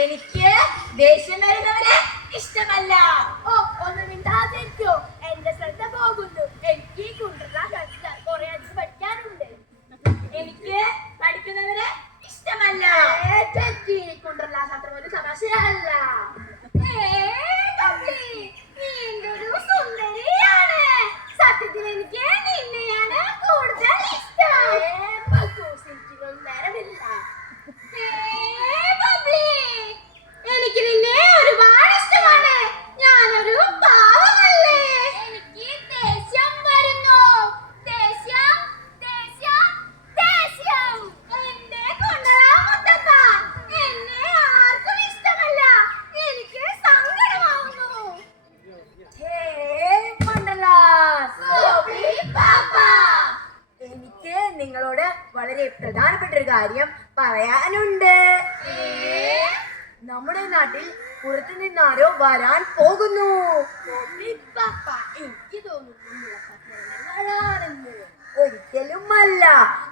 എനിക്ക് ദേഷ്യം വരുന്നവരെ ഇഷ്ടമല്ല. ഓ ഒന്ന് മിണ്ടാതിരിക്കോ, എന്റെ ശ്രദ്ധ പോകുന്നു. എനിക്ക് കുറെ അധികം പഠിക്കാനുണ്ട്. എനിക്ക് പഠിക്കുന്നവരെ ഇഷ്ടമല്ല. കുണ്ടർലാ അത്ര ഒരു തമാശയല്ല. നീ എന്തൊരു സുന്ദരിയാണ്. സത്യത്തിൽ എനിക്ക് നിന്നെയാണ് കൂടുതൽ ഇഷ്ടം. നേരമില്ല. എനിക്ക് നിന്നെ ഒരുപാട് ഇഷ്ടമാണ്. ഞാനൊരു പാവമല്ലേ. എനിക്ക് ദേഷ്യം വരുന്നു. ദേഷ്യം ദേഷ്യം ദേഷ്യം. എന്റെ കൊണ്ടറാ മുത്തപ്പ, എന്നെ ആർക്കും ഇഷ്ടമല്ല. എനിക്ക് സങ്കടമാവുന്നു. എനിക്ക് നിങ്ങളോട് വളരെ പ്രധാനപ്പെട്ട ഒരു കാര്യം പറയാനുണ്ട്. നമ്മുടെ നാട്ടിൽ പുറത്തു നിന്നാരോ വരാൻ പോകുന്നു. എനിക്ക് തോന്നുന്നു ഒരിക്കലുമല്ല,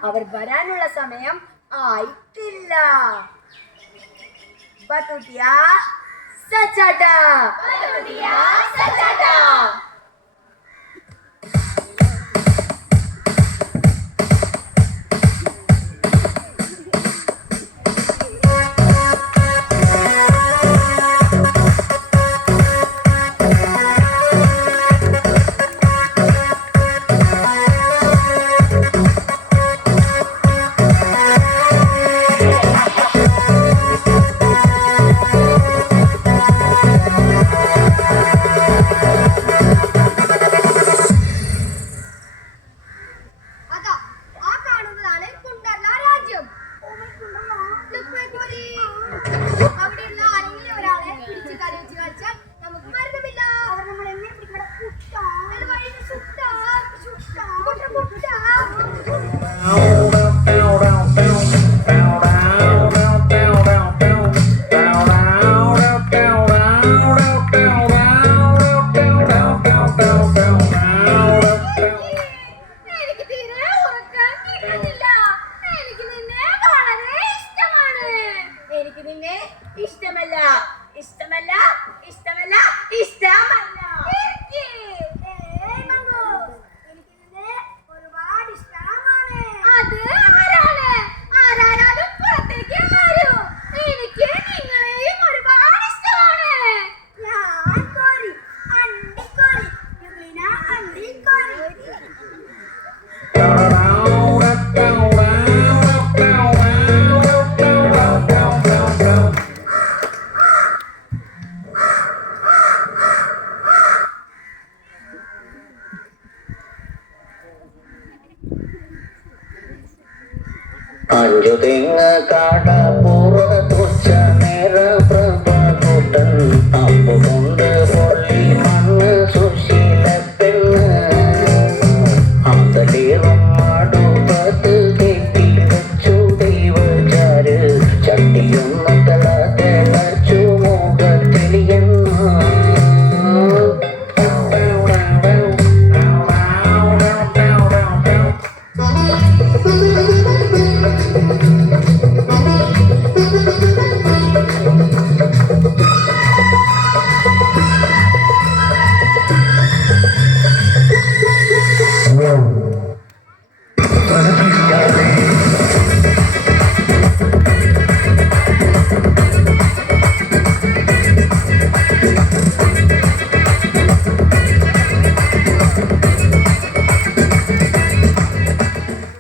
അവർ വരാനുള്ള സമയം ആയിട്ടില്ല. ബട്ടുട്ടിയ സച്ചാട്ട. ഇഷ്ടമല്ല. ഇഷ്ടമല്ല. ഇഷ്ടമല്ല. ഏയ് മംഗൂസ്, എനിക്ക് നിന്നെ ഒരുപാട് ഇഷ്ടമാണ്. അത് ആരാണ്? ആരായാലും പുറത്തേക്ക് വരൂ. എനിക്ക് നിങ്ങളെയും ഒരുപാട് ഇഷ്ടമാണ്. ഞാൻ കോരി, അണ്ടിക്കോരി, യുഗ്ലിന അണ്ടിക്കോരി. അഞ്ചു തെങ്ങ് കാടപ്പുറത്തുച്ച നേര പ്രഭകൂട്ടൻ അപ്പുകൊണ്ട് പൊള്ളി മണ്ണ് സുശീല പെണ്ണ് അന്തലേറും അടുപ്പത്ത് കെട്ടി വെച്ചു ദൈവചാര് ചട്ടിയൊന്ന് തിളച്ചു മുഖത്തെളിയെന്ന്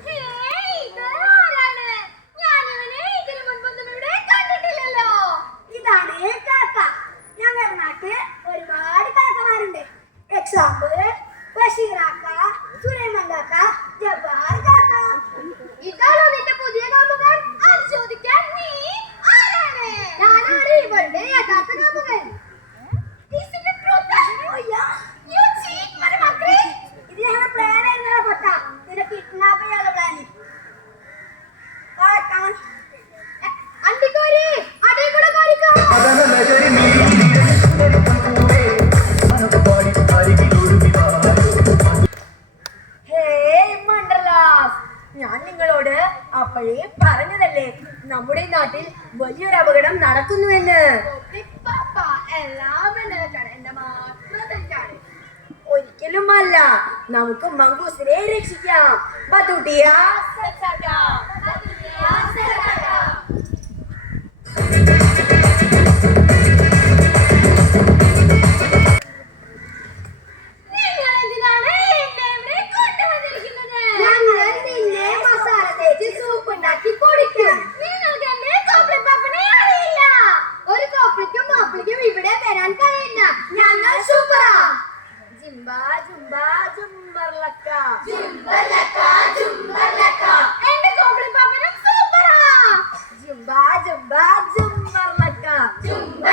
ഹേയ്, ഇത് ആരാണ്? ഞാനിവനെ ഇതിനു മുൻപൊന്നും ഇവിടെ കണ്ടിട്ടില്ലല്ലോ. ഇതാണ് കാക്ക. ഞങ്ങളുടെ നാട്ടിൽ ഒരുപാട് കാക്കമാരുണ്ട്. എക്സാമ്പിൾ ബഷീറാക്ക, സുലൈമാൻ കാക്ക, ജബ്ബാർ കാക്ക. ഇതാണോ നിന്റെ പുതിയ കാമുകൻ? അത് ചോദിക്കാൻ നീ ആരാണ്? ഞാനാണ് ഇവളുടെ യഥാർത്ഥ കാമുകൻ. Is it the truth? അയ്യോ, You cheat, മരുമക്കളെ. ഇത് ഞങ്ങളുടെ പ്ലാൻ ആയിരുന്നല്ലോ പൊട്ട. നിന്നെ കിഡ്നാപ്പ് ചെയ്യാനുള്ള പ്ലാൻ. അണ്ടിക്കോരി, അടിയിൽ കൂടെ കോരിക്കോ. ഹേയ് മണ്ടർലാസ്, ഞാൻ നിങ്ങളോട് അപ്പോഴേ പറഞ്ഞതല്ലേ നമ്മുടെ നാട്ടിൽ വലിയൊരു അപകടം നടക്കുന്നുവെന്ന്. പാപ്പ, എല്ലാം എന്റെ തെറ്റാണ്. എന്റെ മാത്രം തെറ്റാണ്. ഒരിക്കലും അല്ല, നമുക്ക് മംഗൂസിനെ രക്ഷിക്കാം. ബതുട്ടിയ സച്ചാട്ടാ. നിങ്ങൾ എന്തിനാണ് എന്നെ ഇവിടെ കൊണ്ടുവന്നിരിക്കുന്നത്? ഞങ്ങൾ നിന്നെ മസാല തേച്ച് സൂപ്പ് ഉണ്ടാക്കി കുടിക്കണം. നിങ്ങൾക്ക് എന്റെ കോപ്പിളി പാപ്പനെ അറിയില്ല. ഒരു കോപ്പിളിക്കും മാപ്പിളിക്കും ഇവിടെ വരാൻ കഴിയില്ല. ഞങ്ങൾ സൂപ്പറാ. ജിംബ ജുംബ ജുംബർലക്ക. എന്റെ കോപ്പിളി പാപ്പനും സൂപ്പറാ. ജുംബ ജുംബ ജുംബർലക്ക. ജുംബ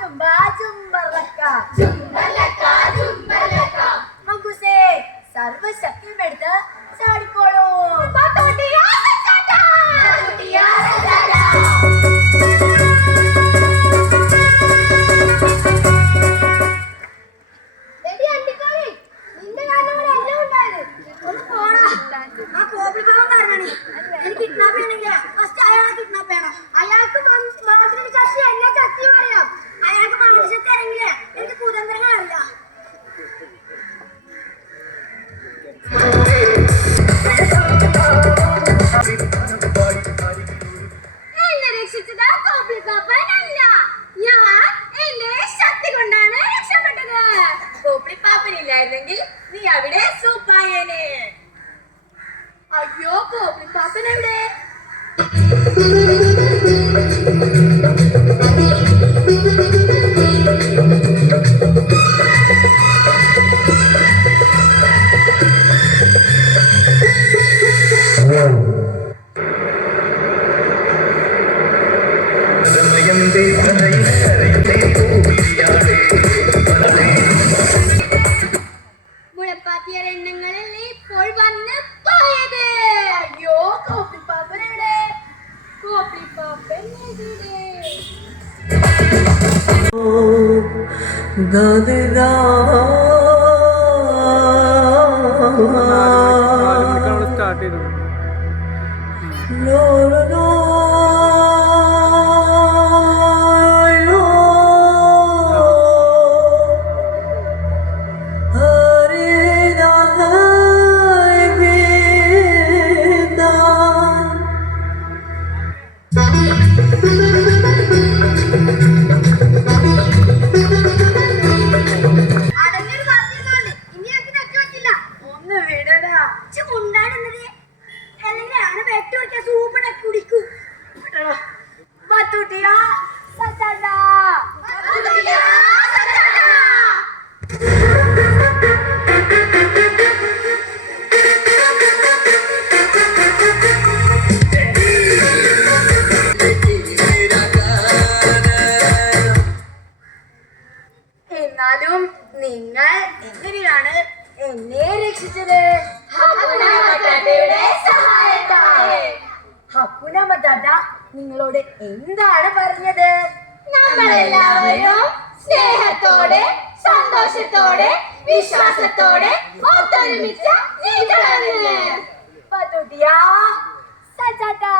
ജുംബ ജുംബർലക്ക. മംഗൂസേ, സർവശക്തിയും എടുത്ത് ചാടിക്കോളൂ. ബതുട്ടിയാ സച്ചാട്ടാ. എടി അണ്ടിക്കോരി, നിന്റെ കാരണമാണ് എല്ലാം ഉണ്ടായത്. ഒന്ന് പോടാ. ആ കോപ്പിളിപ്പാവൻ കാരണമാണ് എനിക്ക് കിഡ്നാപ്പ് ചെയ്യണമെങ്കിൽ ഫസ്റ്റ് അയാളെ കിഡ്നാപ്പ് ചെയ്യണം. അയാൾക്ക് മാത്രം ശക്തി എല്ലാ ശക്തിയും അറിയാം. അയാൾക്ക് മനുഷ്യത്തെ അറിയില്ലേ, എനിക്ക് കുതന്ത്രങ്ങൾ അറിയില്ല. എന്നെ രക്ഷിച്ചത് കോപ്പിളി പാപ്പനല്ല. ഞാൻ എന്റെ ശക്തി കൊണ്ടാണ് രക്ഷപ്പെട്ടത്. കോപ്പിളിപ്പാപ്പനില്ലായിരുന്നെങ്കിൽ നീ അവിടെ സൂപ്പായേനെ. അയ്യോ, കോപ്പിളിപ്പാപ്പൻ എവിടെ? മുളപ്പാത്തിയരണ്ണങ്ങളല്ലേ ഇപ്പോൾ വന്ന് പോയത്. അയ്യോ, കോപ്പിളിപ്പാപ്പൻ എവിടെ? കോപ്പിളിപ്പാപ്പൻ എവിടെ? സ്റ്റാർട്ട് ചെയ്തു. No, no, no, no. കിട്ടണം. പത്തുട്ടിയാ സച്ചാണ്ട. എന്നാലും നിങ്ങൾ എങ്ങനെയാണ് എന്നെ രക്ഷിച്ചത്? ഹക്കുന മറ്റാട്ട നിങ്ങളോട് എന്താണ് പറഞ്ഞത്? നമ്മളെല്ലാവരും സ്നേഹത്തോടെ സന്തോഷത്തോടെ വിശ്വാസത്തോടെ ഒത്തൊരുമിച്ച് ജീവിക്കണമെന്ന്. പത്തുട്ടിയാ സച്ചാട്ടാ.